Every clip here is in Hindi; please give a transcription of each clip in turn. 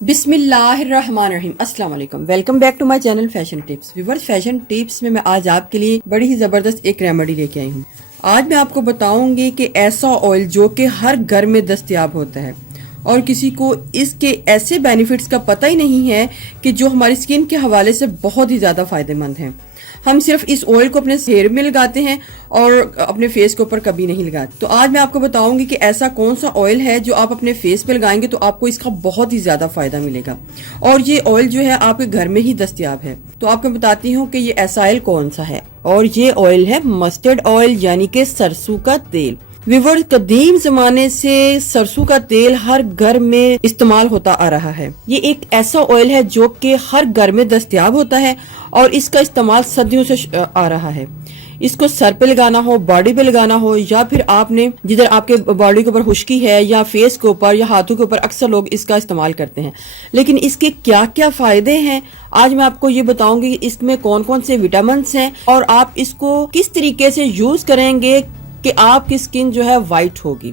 बिस्मिल्लाहिर्रहमानिर्रहीम। अस्सलाम वालेकुम। Welcome back to my channel fashion tips. Viewers, fashion tips में मैं आज आपके लिए बड़ी ही ज़बरदस्त एक रेमेडी लेके आई हूँ। आज मैं आपको बताऊंगी कि ऐसा ऑयल जो कि हर घर में दस्तयाब होता है और किसी को इसके ऐसे बेनिफिट्स का पता ही नहीं है कि जो हमारी स्किन के हवाले से बहुत ही ज़्यादा फायदेमंद हैं। हम सिर्फ इस ऑयल को अपने हेयर में लगाते हैं और अपने फेस के ऊपर कभी नहीं लगाते। तो आज मैं आपको बताऊंगी कि ऐसा कौन सा ऑयल है जो आप अपने फेस पे लगाएंगे तो आपको इसका बहुत ही ज्यादा फायदा मिलेगा और ये ऑयल जो है आपके घर में ही दस्तयाब है। तो आपको बताती हूँ कि ये ऐसा ऑयल कौन सा है, और ये ऑयल है मस्टर्ड ऑयल यानी कि सरसों का तेल। व्यूअर्स, कदीम जमाने से सरसों का तेल हर घर में इस्तेमाल होता आ रहा है। ये एक ऐसा ऑयल है जो कि हर घर में दस्तयाब होता है और इसका इस्तेमाल सदियों से आ रहा है। इसको सर पे लगाना हो, बॉडी पे लगाना हो, या फिर आपने जिधर आपके बॉडी के ऊपर खुश्की है या फेस के ऊपर या हाथों के ऊपर, अक्सर लोग इसका इस्तेमाल करते हैं। लेकिन इसके क्या क्या फायदे हैं आज मैं आपको ये बताऊंगी। इसमें कौन कौन से विटामिन हैं और आप इसको किस तरीके से यूज करेंगे कि आपकी स्किन जो है वाइट होगी,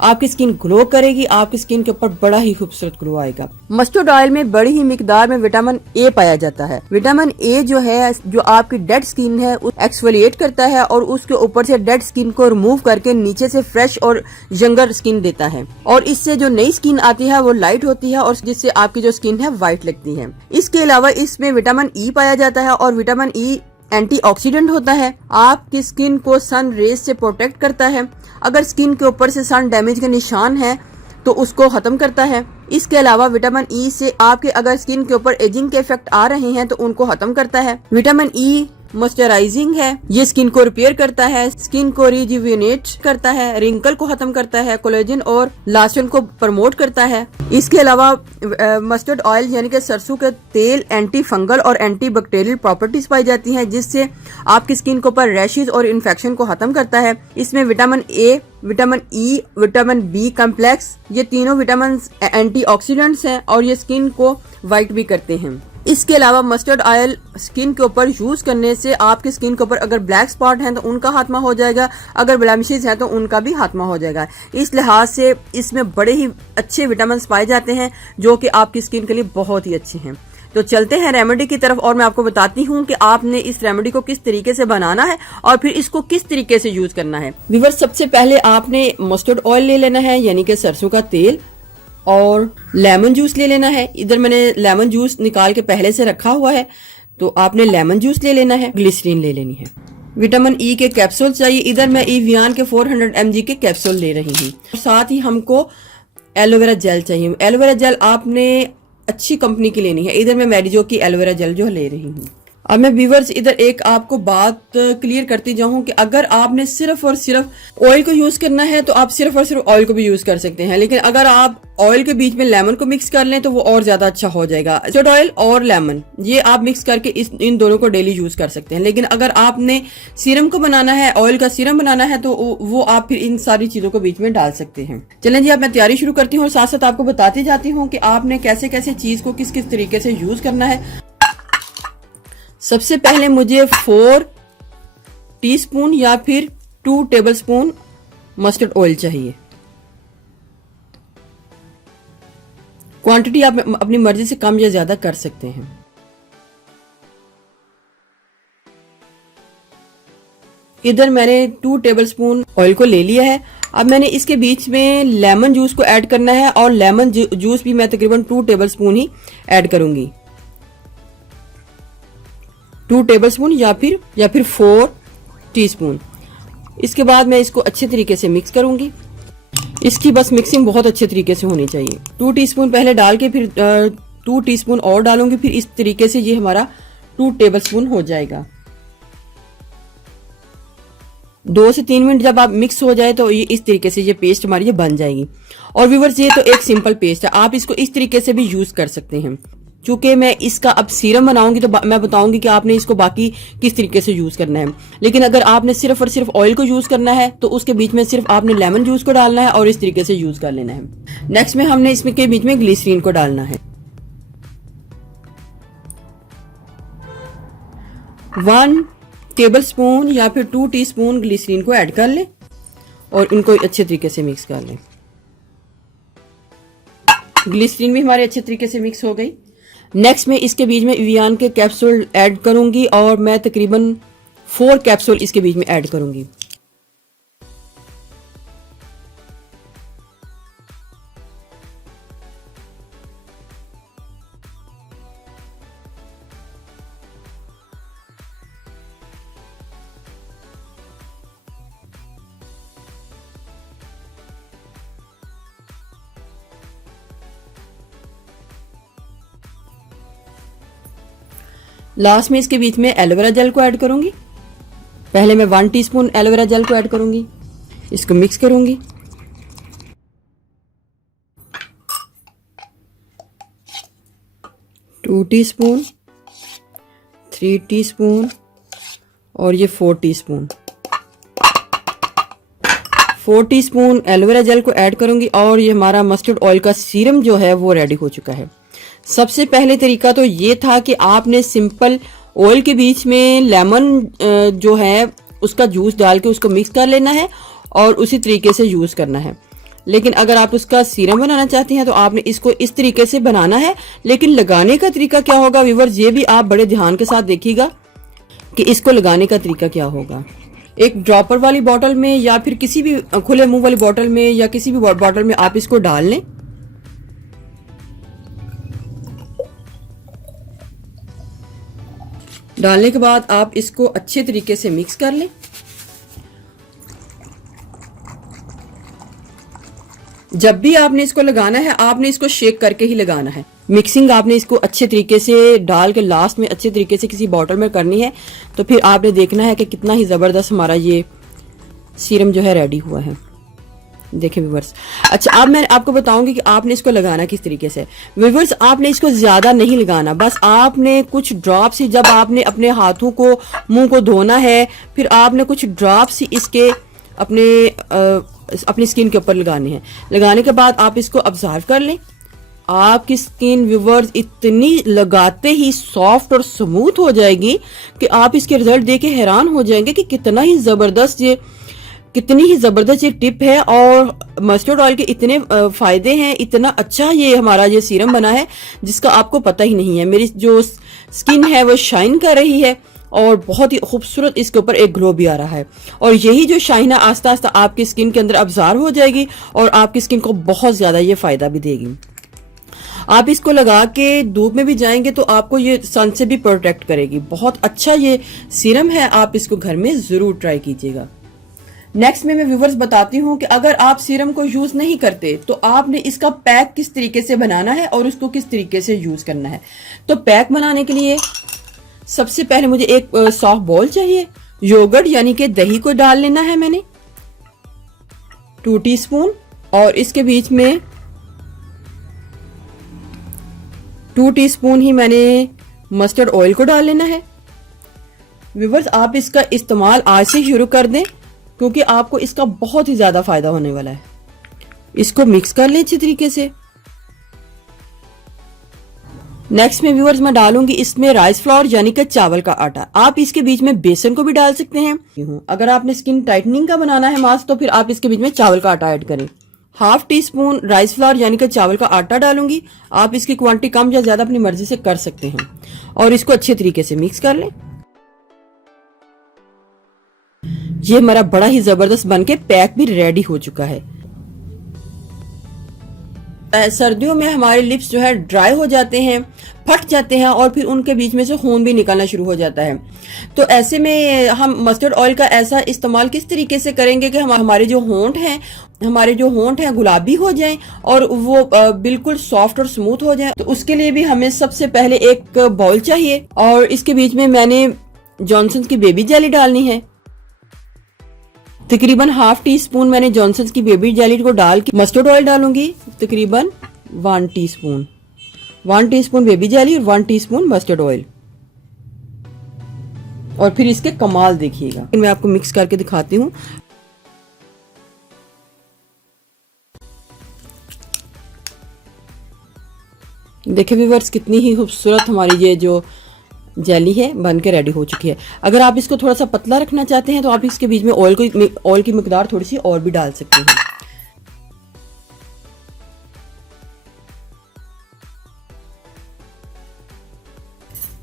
आपकी स्किन ग्लो करेगी, आपकी स्किन के ऊपर बड़ा ही खूबसूरत ग्लो आएगा। मस्टर्ड ऑयल में बड़ी ही मिकदार में विटामिन ए पाया जाता है। विटामिन ए जो है जो आपकी डेड स्किन है एक्सफोलिएट करता है और उसके ऊपर से डेड स्किन को रिमूव करके नीचे से फ्रेश और यंगर स्किन देता है, और इससे जो नई स्किन आती है वो लाइट होती है और जिससे आपकी जो स्किन है वाइट लगती है। इसके अलावा इसमें विटामिन ई पाया जाता है और विटामिन ई एंटीऑक्सीडेंट होता है, आपकी स्किन को सन रेज से प्रोटेक्ट करता है। अगर स्किन के ऊपर से सन डैमेज के निशान है तो उसको खत्म करता है। इसके अलावा विटामिन ई से आपके अगर स्किन के ऊपर एजिंग के इफेक्ट आ रहे हैं तो उनको खत्म करता है। विटामिन ई मॉइस्चराइजिंग है, ये स्किन को रिपेयर करता है, स्किन को रिजुविनेट करता है, रिंकल को खत्म करता है, कोलेजन और इलास्टिन को प्रमोट करता है। इसके अलावा मस्टर्ड ऑयल यानी कि सरसों का तेल एंटी फंगल और एंटी बैक्टीरियल प्रॉपर्टीज पाई जाती हैं, जिससे आपकी स्किन के ऊपर रैशेज और इन्फेक्शन को खत्म करता है। इसमें vitamin A, vitamin E, vitamin B complex, ये तीनों विटामिन एंटीऑक्सीडेंट्स हैं और ये स्किन को वाइट भी करते हैं। इसके अलावा मस्टर्ड ऑयल स्किन के ऊपर यूज करने से आपकी स्किन के ऊपर अगर ब्लैक स्पॉट हैं तो उनका खात्मा हो जाएगा, अगर ब्लेमिशेस हैं तो उनका भी खात्मा हो जाएगा। इस लिहाज से इसमें बड़े ही अच्छे विटामिन पाए जाते हैं जो कि आपकी स्किन के लिए बहुत ही अच्छे हैं। तो चलते हैं रेमेडी की तरफ और मैं आपको बताती हूँ कि आपने इस रेमेडी को किस तरीके से बनाना है और फिर इसको किस तरीके से यूज करना है। व्यूअर्स, सबसे पहले आपने मस्टर्ड ऑयल ले लेना है यानी कि सरसों का तेल, और लेमन जूस ले लेना है। इधर मैंने लेमन जूस निकाल के पहले से रखा हुआ है, तो आपने लेमन जूस ले लेना है। ग्लिसरीन ले लेनी है। विटामिन ई के कैप्सूल चाहिए। इधर मैं इवियान के 400 mg के कैप्सूल ले रही हूँ। साथ ही हमको एलोवेरा जेल चाहिए। एलोवेरा जेल आपने अच्छी कंपनी की लेनी है। इधर मैं मेडिजो की एलोवेरा जेल जो ले रही हूँ। अब मैं व्यूअर्स इधर एक आपको बात क्लियर करती जाऊं कि अगर आपने सिर्फ और सिर्फ ऑयल को यूज करना है तो आप सिर्फ और सिर्फ ऑयल को भी यूज कर सकते हैं, लेकिन अगर आप ऑयल के बीच में लेमन को मिक्स कर लें तो वो और ज्यादा अच्छा हो जाएगा। मस्टर्ड ऑयल और लेमन ये आप मिक्स करके इन दोनों को डेली यूज कर सकते हैं। लेकिन अगर आपने सीरम को बनाना है, ऑयल का सीरम बनाना है, तो वो आप फिर इन सारी चीजों को बीच में डाल सकते हैं। चलें जी, अब मैं तैयारी शुरू करती हूँ और साथ साथ आपको बताती जाती हूँ कि आपने कैसे कैसे चीज को किस किस तरीके से यूज करना है। सबसे पहले मुझे 4 टीस्पून या फिर 2 टेबलस्पून मस्टर्ड ऑयल चाहिए। क्वांटिटी आप अपनी मर्जी से कम या ज्यादा कर सकते हैं। इधर मैंने 2 टेबलस्पून ऑयल को ले लिया है। अब मैंने इसके बीच में लेमन जूस को ऐड करना है और लेमन जूस भी मैं तकरीबन 2 टेबलस्पून ही ऐड करूंगी। 2 टेबलस्पून या फिर 4 टीस्पून। इसके बाद मैं इसको अच्छे तरीके से मिक्स करूंगी। इसकी बस मिक्सिंग बहुत अच्छे तरीके से होनी चाहिए। 2 टीस्पून पहले डाल के फिर 2 टीस्पून और डालूंगी, फिर इस तरीके से ये हमारा 2 टेबलस्पून हो जाएगा। 2 से 3 मिनट जब आप मिक्स हो जाए तो ये इस तरीके से ये पेस्ट हमारी ये बन जाएगी। और व्यूअर्स, ये तो एक सिंपल पेस्ट है, आप इसको इस तरीके से भी यूज कर सकते हैं। चूंकि मैं इसका अब सीरम बनाऊंगी तो मैं बताऊंगी कि आपने इसको बाकी किस तरीके से यूज करना है। लेकिन अगर आपने सिर्फ और सिर्फ ऑयल को यूज करना है तो उसके बीच में सिर्फ आपने लेमन जूस को डालना है और इस तरीके से यूज कर लेना है। नेक्स्ट में हमने इसमें के बीच में ग्लिसरीन को डालना है। 1 टेबलस्पून या फिर 2 टीस्पून ग्लिसरीन को ऐड कर लें और इनको अच्छे तरीके से मिक्स कर लें। ग्लिसरीन भी हमारे अच्छे तरीके से मिक्स हो गई। नेक्स्ट में इसके बीच में एवियन के कैप्सूल ऐड करूंगी और मैं तकरीबन 4 कैप्सूल इसके बीच में ऐड करूंगी। लास्ट में इसके बीच में एलोवेरा जेल को ऐड करूंगी। पहले मैं 1 टीस्पून एलोवेरा जेल को ऐड करूंगी, इसको मिक्स करूंगी। टू टीस्पून, 3 टीस्पून और ये 4 टीस्पून। 4 टीस्पून एलोवेरा जेल को ऐड करूंगी और ये हमारा मस्टर्ड ऑयल का सीरम जो है वो रेडी हो चुका है। सबसे पहले तरीका तो ये था कि आपने सिंपल ऑयल के बीच में लेमन जो है उसका जूस डाल के उसको मिक्स कर लेना है और उसी तरीके से यूज करना है। लेकिन अगर आप उसका सीरम बनाना चाहते हैं तो आपने इसको इस तरीके से बनाना है। लेकिन लगाने का तरीका क्या होगा व्यूअर्स, ये भी आप बड़े ध्यान के साथ देखिएगा कि इसको लगाने का तरीका क्या होगा। एक ड्रॉपर वाली बॉटल में या फिर किसी भी खुले मुंह वाली बॉटल में या किसी भी बॉटल में आप इसको डाल लें। डालने के बाद आप इसको अच्छे तरीके से मिक्स कर लें। जब भी आपने इसको लगाना है आपने इसको शेक करके ही लगाना है। मिक्सिंग आपने इसको अच्छे तरीके से डाल के लास्ट में अच्छे तरीके से किसी बॉटल में करनी है। तो फिर आपने देखना है कि कितना ही ज़बरदस्त हमारा ये सीरम जो है रेडी हुआ है। देखिए व्यूअर्स, अच्छा अब मैं आपको बताऊंगी कि आपने इसको लगाना किस तरीके से। व्यूअर्स, आपने इसको ज्यादा नहीं लगाना, बस आपने कुछ ड्रॉप्स ही, जब आपने अपने हाथों को मुंह को धोना है फिर आपने कुछ ड्रॉप्स ही इसके अपनी स्किन के ऊपर लगाने हैं। लगाने के बाद आप इसको ऑब्जर्व कर लें। आपकी स्किन व्यूअर्स इतनी लगाते ही सॉफ्ट और स्मूथ हो जाएगी कि आप इसके रिजल्ट देख के हैरान हो जाएंगे कि कितनी ही जबरदस्त ये टिप है। और मस्टर्ड ऑयल के इतने फायदे हैं, इतना अच्छा ये हमारा ये सीरम बना है जिसका आपको पता ही नहीं है। मेरी जो स्किन है वो शाइन कर रही है और बहुत ही खूबसूरत इसके ऊपर एक ग्लो भी आ रहा है। और यही जो शाइन है आस्ता आस्ता आपकी स्किन के अंदर अब्जॉर्ब हो जाएगी और आपकी स्किन को बहुत ज्यादा ये फायदा भी देगी। आप इसको लगा के धूप में भी जाएंगे तो आपको ये सन से भी प्रोटेक्ट करेगी। बहुत अच्छा ये सीरम है, आप इसको घर में जरूर ट्राई कीजिएगा। नेक्स्ट में मैं व्यूवर्स बताती हूँ कि अगर आप सीरम को यूज नहीं करते तो आपने इसका पैक किस तरीके से बनाना है और उसको किस तरीके से यूज करना है। तो पैक बनाने के लिए सबसे पहले मुझे एक सॉफ्ट बॉल चाहिए। योगर्ट यानी कि दही को डाल लेना है मैंने 2 टीस्पून और इसके बीच में 2 टीस्पून ही मैंने मस्टर्ड ऑयल को डाल लेना है। व्यूवर्स, आप इसका इस्तेमाल आज से शुरू कर दें क्योंकि आपको इसका बहुत ही ज्यादा फायदा होने वाला है। इसको मिक्स कर लें अच्छी तरीके से। नेक्स्ट में व्यूअर्स मैं डालूंगी इसमें राइस फ्लोर यानी कि चावल का आटा। आप इसके बीच में बेसन को भी डाल सकते हैं। अगर आपने स्किन टाइटनिंग का बनाना है मास्क तो फिर आप इसके बीच में चावल का आटा ऐड करें। 1/2 टीस्पून राइस फ्लोर यानी कि चावल का आटा डालूंगी। आप इसकी क्वांटिटी कम या ज्यादा अपनी मर्जी से कर सकते हैं और इसको अच्छे तरीके से मिक्स कर लें। ये हमारा बड़ा ही जबरदस्त बनके पैक भी रेडी हो चुका है। सर्दियों में हमारे लिप्स जो है ड्राई हो जाते हैं, फट जाते हैं और फिर उनके बीच में से खून भी निकलना शुरू हो जाता है। तो ऐसे में हम मस्टर्ड ऑयल का ऐसा इस्तेमाल किस तरीके से करेंगे कि हमारे जो होंठ हैं गुलाबी हो जाएं और वो बिल्कुल सॉफ्ट और स्मूथ हो जाएं। तो उसके लिए भी हमें सबसे पहले एक बाउल चाहिए और इसके बीच में मैंने जॉनसन्स की बेबी जेली डालनी है। तकरीबन 1/2 टीस्पून मैंने जॉनसन्स की बेबी जेली को डाल के मस्टर्ड ऑयल डालूंगी। तकरीबन 1 टीस्पून बेबी जेली और 1 टीस्पून मस्टर्ड ऑयल। और फिर इसके कमाल देखिएगा। मैं आपको मिक्स करके दिखाती हूँ। देखिए व्यूअर्स, कितनी ही खूबसूरत हमारी ये जो जेली है बन के रेडी हो चुकी है। अगर आप इसको थोड़ा सा पतला रखना चाहते हैं तो आप इसके बीच में ऑयल की मिकदार थोड़ी सी और भी डाल सकते हैं।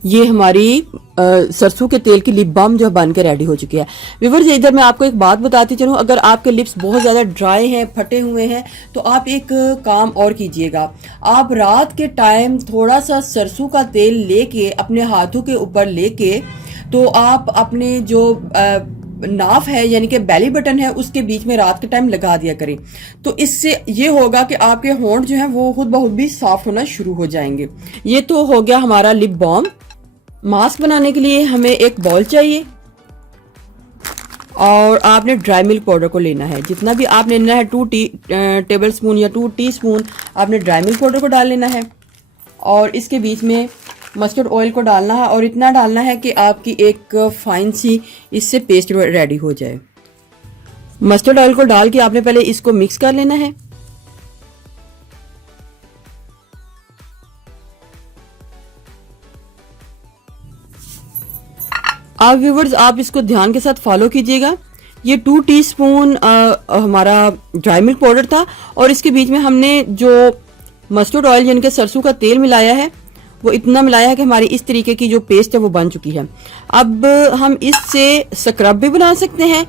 ये हमारी सरसों के तेल की लिप बाम जो बन के रेडी हो चुकी है। व्यूअर्स, इधर मैं आपको एक बात बताती चलूं, अगर आपके लिप्स बहुत ज़्यादा ड्राई हैं, फटे हुए हैं, तो आप एक काम और कीजिएगा। आप रात के टाइम थोड़ा सा सरसों का तेल लेके अपने हाथों के ऊपर लेके, तो आप अपने जो नाफ है यानी कि बेली बटन है उसके बीच में रात के टाइम लगा दिया करें। तो इससे ये होगा कि आपके होंठ जो है वो खुद ब खुद भी साफ होना शुरू हो जाएंगे। ये तो हो गया हमारा लिप बाम। मास्क बनाने के लिए हमें एक बॉल चाहिए और आपने ड्राई मिल्क पाउडर को लेना है। जितना भी आपने लेना है 2 टेबल स्पून या 2 टीस्पून आपने ड्राई मिल्क पाउडर को डाल लेना है और इसके बीच में मस्टर्ड ऑयल को डालना है और इतना डालना है कि आपकी एक फाइन सी इससे पेस्ट रेडी हो जाए। मस्टर्ड ऑयल को डाल के आपने पहले इसको मिक्स कर लेना है। आप व्यूवर्स, आप इसको ध्यान के साथ फॉलो कीजिएगा। ये 2 टीस्पून हमारा ड्राई मिल्क पाउडर था और इसके बीच में हमने जो मस्टर्ड ऑयल यानी कि सरसों का तेल मिलाया है वो इतना मिलाया है कि हमारी इस तरीके की जो पेस्ट है वो बन चुकी है। अब हम इससे स्क्रब भी बना सकते हैं,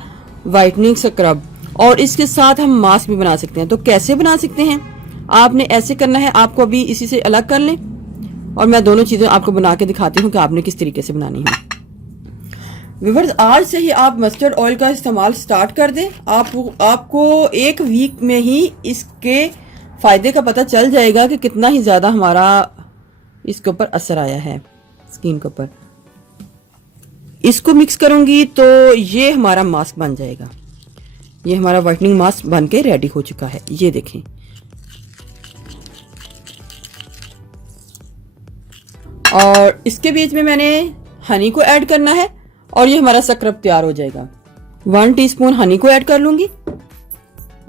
वाइटनिंग स्क्रब, और इसके साथ हम मास्क भी बना सकते हैं। तो कैसे बना सकते हैं? आपने ऐसे करना है, आपको अभी इसी से अलग कर लें और मैं दोनों चीज़ें आपको बना के दिखाती हूँ कि आपने किस तरीके से बनानी है। व्यूअर्स, आज से ही आप मस्टर्ड ऑयल का इस्तेमाल स्टार्ट कर दें। आपको 1 वीक में ही इसके फ़ायदे का पता चल जाएगा कि कितना ही ज़्यादा हमारा इसके ऊपर असर आया है स्किन के ऊपर। इसको मिक्स करूंगी तो ये हमारा मास्क बन जाएगा। ये हमारा वाइटनिंग मास्क बन के रेडी हो चुका है, ये देखें। और इसके बीच में मैंने हनी को ऐड करना है और ये हमारा स्क्रब तैयार हो जाएगा। 1 टीस्पून हनी को ऐड कर लूंगी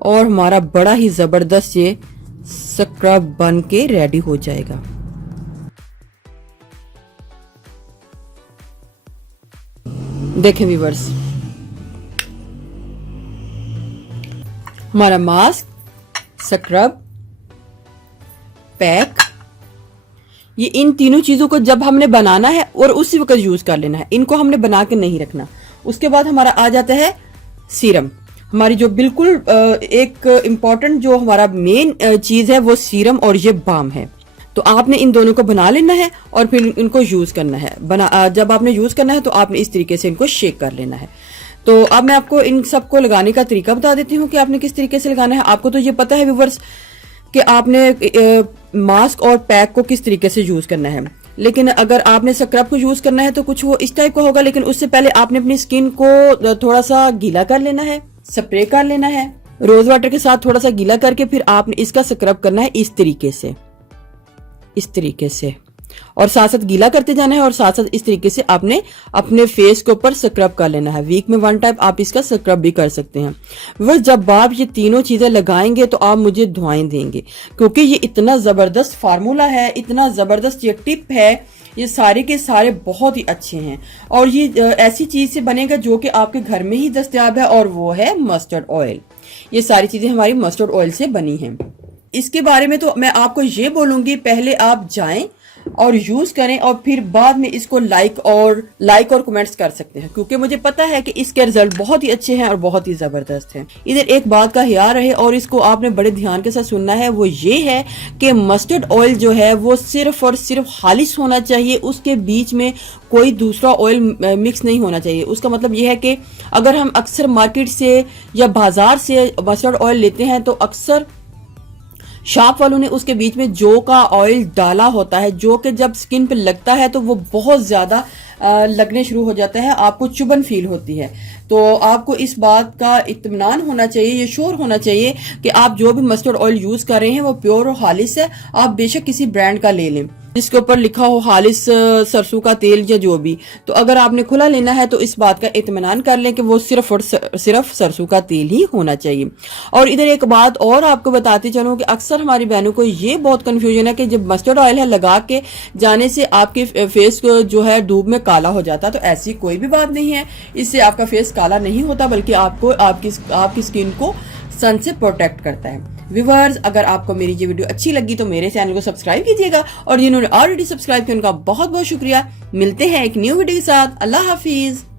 और हमारा बड़ा ही जबरदस्त ये स्क्रब बन के रेडी हो जाएगा। देखें व्यूअर्स, हमारा मास्क, स्क्रब, पैक, ये इन तीनों चीजों को जब हमने बनाना है और उसी वक्त यूज कर लेना है। इनको हमने बना के नहीं रखना। उसके बाद हमारा आ जाता है सीरम। हमारी जो बिल्कुल एक इम्पॉर्टेंट जो हमारा मेन चीज है वो सीरम और ये बाम है। तो आपने इन दोनों को बना लेना है और फिर इनको यूज करना है। जब आपने यूज करना है तो आपने इस तरीके से इनको शेक कर लेना है। तो अब मैं आपको इन सबको लगाने का तरीका बता देती हूँ कि आपने किस तरीके से लगाना है। आपको तो ये पता है व्यूअर्स कि आपने मास्क और पैक को किस तरीके से यूज करना है, लेकिन अगर आपने स्क्रब को यूज करना है तो कुछ वो इस टाइप का होगा। लेकिन उससे पहले आपने अपनी स्किन को थोड़ा सा गीला कर लेना है, स्प्रे कर लेना है रोज वाटर के साथ, थोड़ा सा गीला करके फिर आपने इसका स्क्रब करना है इस तरीके से, इस तरीके से, और साथ साथ गीला करते जाना है और साथ साथ इस तरीके से आपने अपने फेस के ऊपर स्क्रब कर लेना है। वीक में 1 टाइम आप इसका स्क्रब भी कर सकते हैं। वह जब आप ये तीनों चीजें लगाएंगे तो आप मुझे दुआएं देंगे, क्योंकि ये इतना जबरदस्त फार्मूला है, इतना जबरदस्त ये टिप है, ये सारे के सारे बहुत ही अच्छे हैं। और ये ऐसी चीज से बनेगा जो कि आपके घर में ही दस्तयाब है और वो है मस्टर्ड ऑयल। ये सारी चीजें हमारी मस्टर्ड ऑयल से बनी हैं। इसके बारे में तो मैं आपको ये बोलूंगी, पहले आप जाएं और यूज करें और फिर बाद में इसको लाइक और कमेंट्स कर सकते हैं, क्योंकि मुझे पता है कि इसके रिजल्ट बहुत ही अच्छे हैं और बहुत ही जबरदस्त हैं। इधर एक बात का ख्याल रहे और इसको आपने बड़े ध्यान के साथ सुनना है, वो ये है कि मस्टर्ड ऑयल जो है वो सिर्फ और सिर्फ खालिश होना चाहिए, उसके बीच में कोई दूसरा ऑयल मिक्स नहीं होना चाहिए। उसका मतलब ये है कि अगर हम अक्सर मार्केट से या बाजार से मस्टर्ड ऑयल लेते हैं तो अक्सर शॉप वालों ने उसके बीच में जो का ऑयल डाला होता है, जो कि जब स्किन पे लगता है तो वो बहुत ज्यादा लगने शुरू हो जाता है, आपको चुभन फील होती है। तो आपको इस बात का इत्मीनान होना चाहिए, ये श्योर होना चाहिए कि आप जो भी मस्टर्ड ऑयल यूज कर रहे हैं वो प्योर और खालिश है। आप बेशक किसी ब्रांड का ले लें जिसके ऊपर लिखा हो खालिश सरसों का तेल या जो भी। तो अगर आपने खुला लेना है तो इस बात का इत्मीनान कर लें कि वो सिर्फ और सिर्फ सरसों का तेल ही होना चाहिए। और इधर एक बात और आपको बताती चलूं कि अक्सर हमारी बहनों को ये बहुत कंफ्यूजन है कि जब मस्टर्ड ऑयल है लगा के जाने से आपके फेस को जो है धूप में काला हो जाता। तो ऐसी कोई भी बात नहीं है, इससे आपका फेस काला नहीं होता, बल्कि आपको आपकी स्किन को सन से प्रोटेक्ट करता है। व्यूअर्स, अगर आपको मेरी ये वीडियो अच्छी लगी तो मेरे चैनल को सब्सक्राइब कीजिएगा और जिन्होंने ऑलरेडी सब्सक्राइब किया उनका बहुत बहुत शुक्रिया। मिलते हैं एक न्यू वीडियो के साथ। अल्लाह हाफिज।